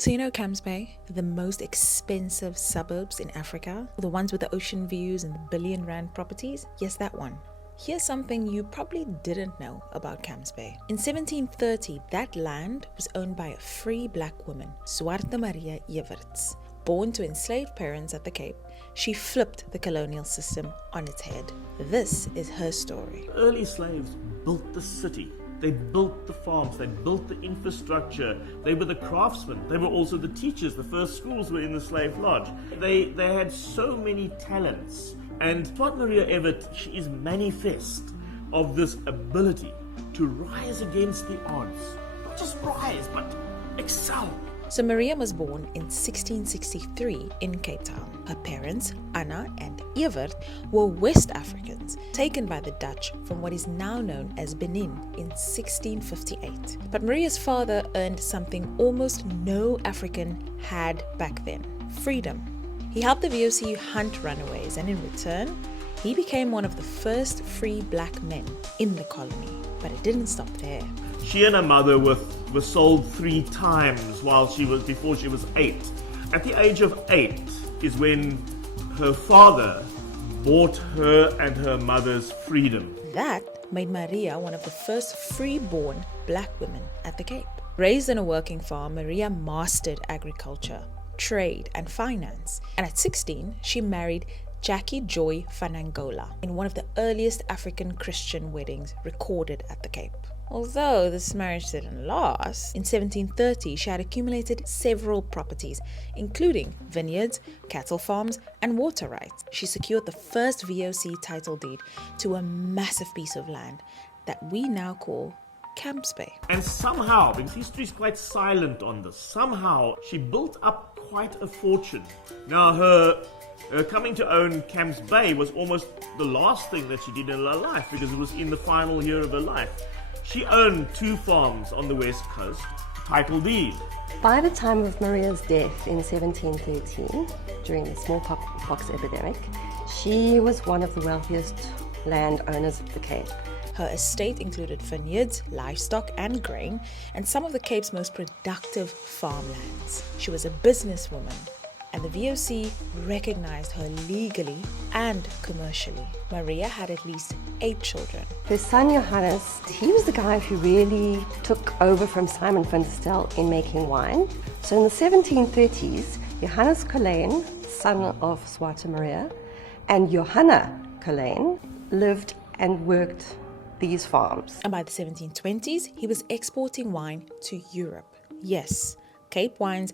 So you know Camps Bay, the most expensive suburbs in Africa, the ones with the ocean views and the billion-rand properties? Yes, that one. Here's something you probably didn't know about Camps Bay. In 1730, that land was owned by a free black woman, Zwarte Maria Everts. Born to enslaved parents at the Cape, she flipped the colonial system on its head. This is her story. Early slaves built the city. They built the farms, they built the infrastructure, they were the craftsmen, they were also the teachers. The first schools were in the slave lodge. They had so many talents. And Zwarte Maria Everett, she is manifest of this ability to rise against the odds. Not just rise, but excel. So Maria was born in 1663 in Cape Town. Her parents, Anna and Evert, were West Africans taken by the Dutch from what is now known as Benin in 1658. But Maria's father earned something almost no African had back then: freedom. He helped the VOC hunt runaways, and in return, he became one of the first free black men in the colony. But it didn't stop there. She and her mother were sold 3 times before she was 8. At the age of 8 is when her father bought her and her mother's freedom. That made Maria one of the first free-born black women at the Cape. Raised on a working farm, Maria mastered agriculture, trade, and finance. And at 16, she married Jackie Joy van Angola in one of the earliest African Christian weddings recorded at the Cape. Although this marriage didn't last, in 1730 she had accumulated several properties, including vineyards, cattle farms, and water rights. She secured the first VOC title deed to a massive piece of land that we now call Camps Bay. And somehow, because history is quite silent on this, somehow she built up quite a fortune. Now her coming to own Camps Bay was almost the last thing that she did in her life, because it was in the final year of her life. She owned 2 farms on the west coast, title deed. By the time of Maria's death in 1713, during the smallpox epidemic, she was one of the wealthiest landowners of the Cape. Her estate included vineyards, livestock, and grain, and some of the Cape's most productive farmlands. She was a businesswoman, and the VOC recognized her legally and commercially. Maria had at least 8 children. Her son Johannes, he was the guy who really took over from Simon van der Stel in making wine. So in the 1730s, Johannes Colleen, son of Zwarte Maria, and Johanna Colleen lived and worked these farms. And by the 1720s, he was exporting wine to Europe. Yes, Cape wines